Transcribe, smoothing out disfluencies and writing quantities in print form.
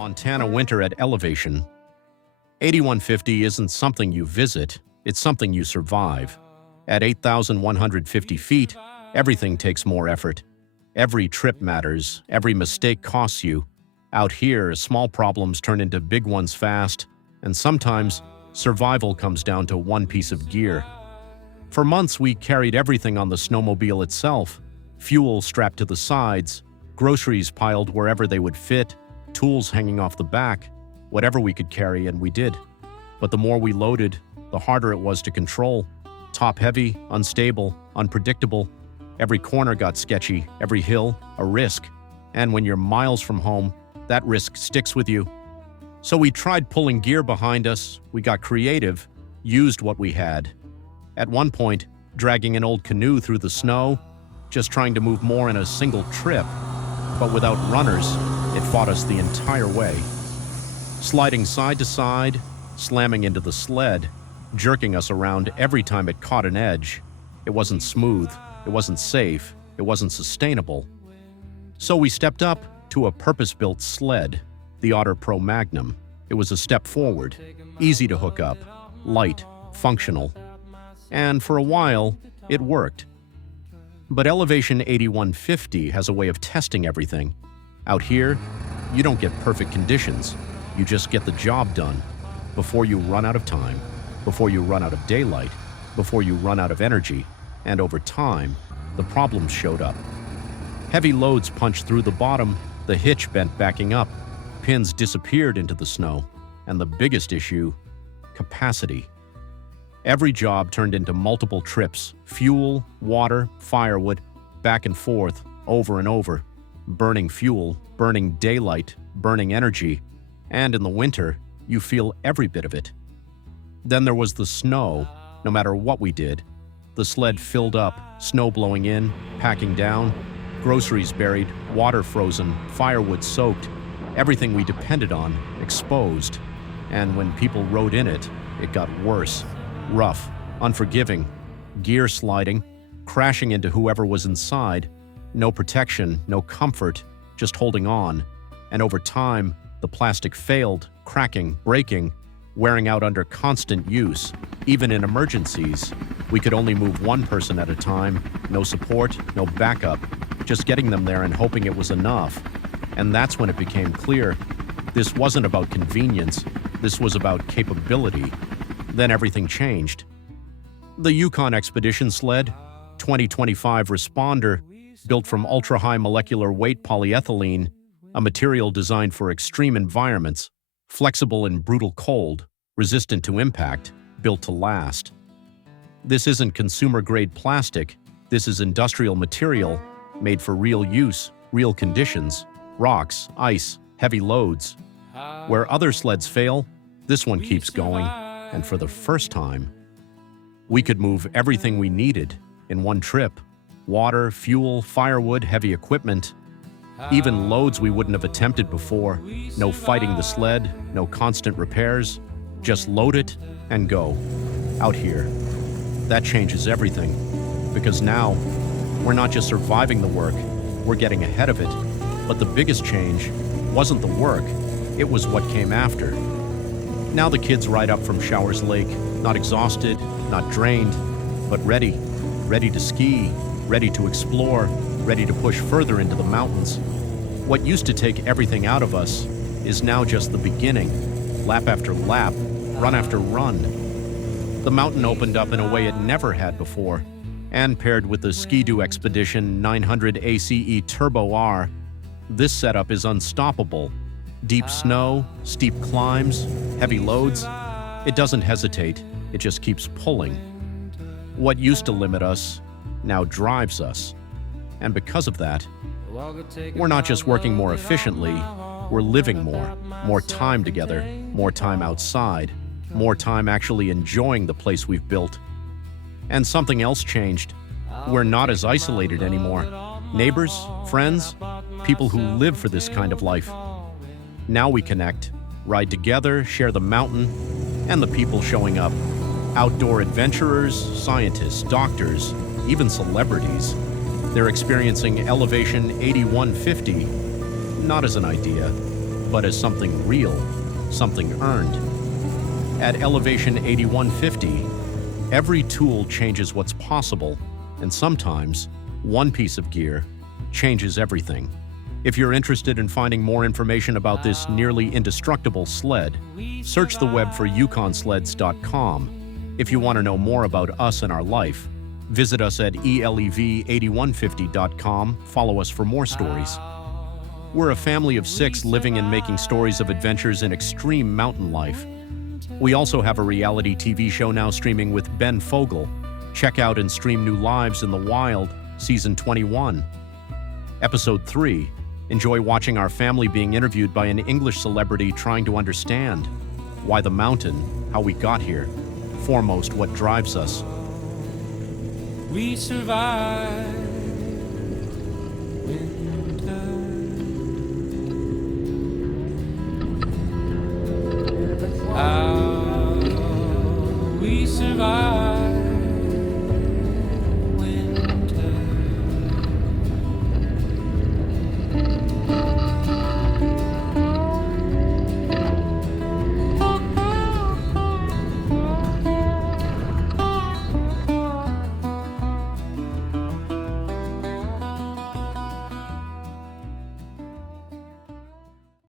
Montana winter at elevation. 8150 isn't something you visit, it's something you survive. At 8,150 feet, everything takes more effort. Every trip matters, every mistake costs you. Out here, small problems turn into big ones fast, and sometimes survival comes down to one piece of gear. For months, we carried everything on the snowmobile itself. Fuel strapped to the sides, groceries piled wherever they would fit, tools hanging off the back, whatever we could carry, and we did. But the more we loaded, the harder it was to control. Top-heavy, unstable, unpredictable. Every corner got sketchy, every hill, a risk. And when you're miles from home, that risk sticks with you. So we tried pulling gear behind us, we got creative, used what we had. At one point, dragging an old canoe through the snow, just trying to move more in a single trip. But without runners, it fought us the entire way. Sliding side to side, slamming into the sled, jerking us around every time it caught an edge. It wasn't smooth, it wasn't safe, it wasn't sustainable. So we stepped up to a purpose-built sled, the Otter Pro Magnum. It was a step forward, easy to hook up, light, functional. And for a while, it worked. But Elevation 8150 has a way of testing everything. Out here, you don't get perfect conditions. You just get the job done before you run out of time, before you run out of daylight, before you run out of energy. And over time, the problems showed up. Heavy loads punched through the bottom, the hitch bent backing up, pins disappeared into the snow, and the biggest issue, capacity. Every job turned into multiple trips, fuel, water, firewood, back and forth, over and over, burning fuel, burning daylight, burning energy, and in the winter, you feel every bit of it. Then there was the snow. No matter what we did, the sled filled up, snow blowing in, packing down, groceries buried, water frozen, firewood soaked, everything we depended on exposed. And when people rode in it, it got worse. Rough, unforgiving, gear sliding, crashing into whoever was inside, no protection, no comfort, just holding on. And over time, the plastic failed, cracking, breaking, wearing out under constant use. Even in emergencies, we could only move one person at a time, no support, no backup, just getting them there and hoping it was enough. And that's when it became clear, this wasn't about convenience, this was about capability. Then everything changed. The Yukon Expedition Sled, 2025 responder, built from ultra-high molecular weight polyethylene, a material designed for extreme environments, flexible in brutal cold, resistant to impact, built to last. This isn't consumer-grade plastic, this is industrial material, made for real use, real conditions, rocks, ice, heavy loads. Where other sleds fail, this one keeps going. And for the first time, we could move everything we needed in one trip. Water, fuel, firewood, heavy equipment. Even loads we wouldn't have attempted before. No fighting the sled, no constant repairs. Just load it and go. Out here. That changes everything. Because now, we're not just surviving the work, we're getting ahead of it. But the biggest change wasn't the work, it was what came after. Now the kids ride up from Showers Lake, not exhausted, not drained, but ready to ski, ready to explore, ready to push further into the mountains. What used to take everything out of us is now just the beginning, lap after lap, run after run. The mountain opened up in a way it never had before, and paired with the Ski-Doo Expedition 900 ACE Turbo R, this setup is unstoppable. Deep snow, steep climbs, heavy loads. It doesn't hesitate, it just keeps pulling. What used to limit us now drives us. And because of that, we're not just working more efficiently, we're living more time together, more time outside, more time actually enjoying the place we've built. And something else changed. We're not as isolated anymore. Neighbors, friends, people who live for this kind of life. Now we connect, ride together, share the mountain, and the people showing up. Outdoor adventurers, scientists, doctors, even celebrities. They're experiencing Elevation 8150, not as an idea, but as something real, something earned. At elevation 8150, every tool changes what's possible, and sometimes one piece of gear changes everything. If you're interested in finding more information about this nearly indestructible sled, search the web for yukonsleds.com. If you want to know more about us and our life, visit us at elev8150.com. Follow us for more stories. We're a family of 6 living and making stories of adventures in extreme mountain life. We also have a reality TV show now streaming with Ben Fogle. Check out and stream New Lives in the Wild, Season 21. Episode 3. Enjoy watching our family being interviewed by an English celebrity trying to understand why the mountain, how we got here, foremost what drives us. We survive.